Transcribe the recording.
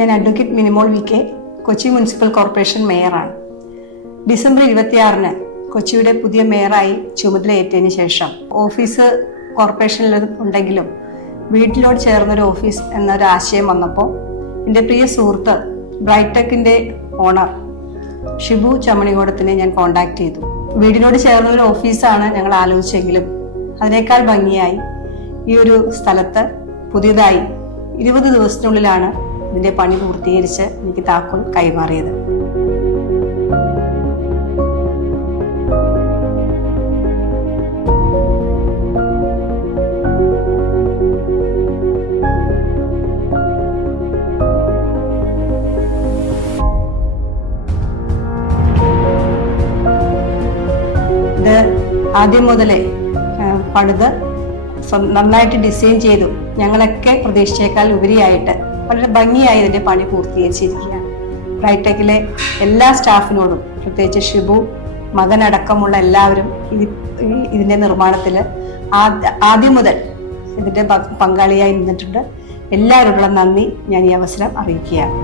ഞാൻ advocate Minimol V K, Kochi municipal corporation മേയറാണ്. December 26-ന് കൊച്ചിയുടെ പുതിയ മേയറായി ചുമതലയേറ്റതിന് ശേഷം ഓഫീസ് കോർപ്പറേഷനിൽ ഉണ്ടെങ്കിലും വീട്ടിലോട് ചേർന്നൊരു ഓഫീസ് എന്നൊരു ആശയം വന്നപ്പോൾ എൻ്റെ പ്രിയ സുഹൃത്ത് ബ്രൈറ്റെക്കിൻ്റെ ഓണർ ഷിബു ചമണികോടത്തിനെ ഞാൻ കോണ്ടാക്ട് ചെയ്തു. വീടിനോട് ചേർന്നൊരു ഓഫീസാണ് ഞങ്ങൾ ആലോചിച്ചെങ്കിലും അതിനേക്കാൾ ഭംഗിയായി ഈ ഒരു സ്ഥലത്ത് പുതിയതായി 20 ദിവസത്തിനുള്ളിലാണ് ഇതിന്റെ പണി പൂർത്തീകരിച്ച് എനിക്ക് താക്കോൽ കൈമാറിയത്. ഇത് ആദ്യം മുതലേ പണിത് നന്നായിട്ട് ഡിസൈൻ ചെയ്തു. ഞങ്ങളൊക്കെ പ്രതീക്ഷിച്ചേക്കാൾ ഉപരിയായിട്ട് വളരെ ഭംഗിയായി ഇതിന്റെ പണി പൂർത്തീകരിച്ചിരിക്കുകയാണ്. ബ്രൈറ്റെക്കിലെ എല്ലാ സ്റ്റാഫിനോടും, പ്രത്യേകിച്ച് ഷിബു മകനടക്കമുള്ള എല്ലാവരും ഇതിന്റെ നിർമ്മാണത്തിൽ ആദ്യം മുതൽ ഇതിന്റെ പങ്കാളിയായി നിന്നിട്ടുണ്ട്. എല്ലാവരോടുള്ള നന്ദി ഞാൻ ഈ അവസരം അറിയിക്കുകയാണ്.